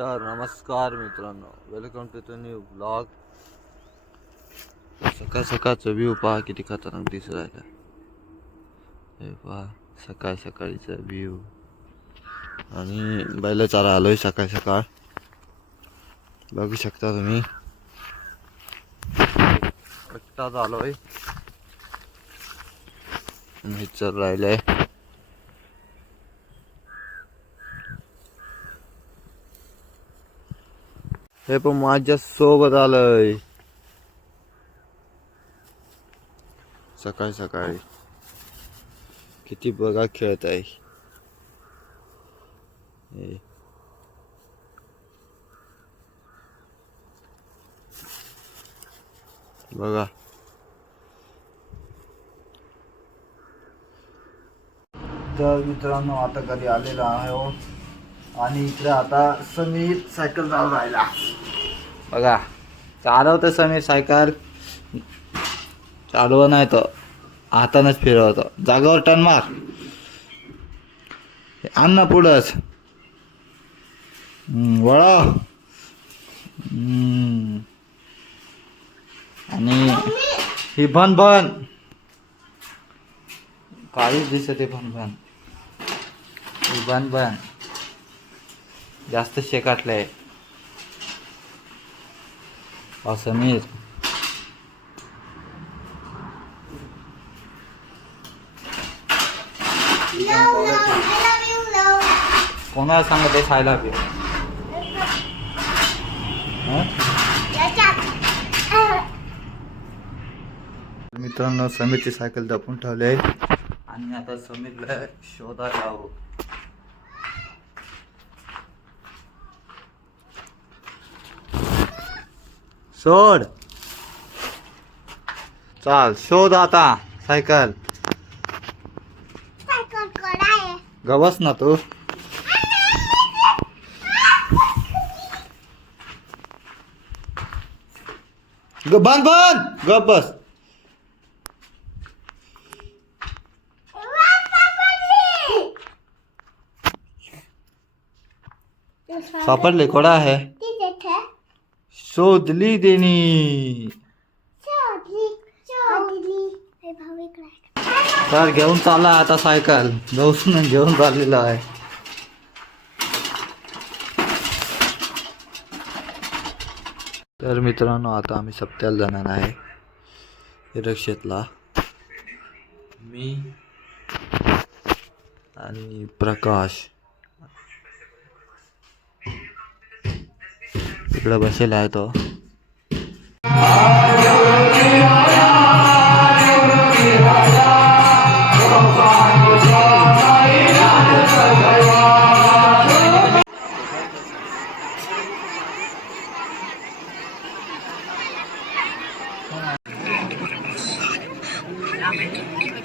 तर नमस्कार मित्रांनो, welcome to the new blog. सकाळ सकाळचा व्ह्यू पहा किती खतरनाक दिसत आहे. हे पहा सकाळ सकाळीचा व्ह्यू. आणि बैल चारा आलोय सकाळ सकाळ, बघू शकता तुम्ही. एकटाच आलोय आणि चल राहिलंय. हे पण माझ्या सोबत आलंय सकाळी सकाळी. किती बघा खेळत आहे. बघा तर मित्रांनो, आता कधी आलेला आहे हो. आणि इकडे आता समीर सायकल चालू राहिला. बघा चालवतं समीर सायकल. चालव नाही तर हातानच फिरवतो. जागावर टर्न मार, आण पुढंच वळव. आणि ही भन भन काळीच दिसते. भन भन ही भन भन जास्त शेकाटलंय. समीर कोणाला सांगत आहे खायला बी. मित्रांनो, समीरची सायकल दपून ठेवले आणि आता समीरला शोधायला हवं. सोड, चाल शोध आता सायकल. गवस ना तू. बंद बंद गप बस. सापडले कोडा आहे. शोधली देणी. तर घेऊन चालला आता सायकल. गौसून घेऊन चाललेला आहे. तर मित्रांनो, आता आम्ही सप्त्याला जाणार आहे रिक्षेतला. मी आणि प्रकाश तिकडे बसेल आहे तो.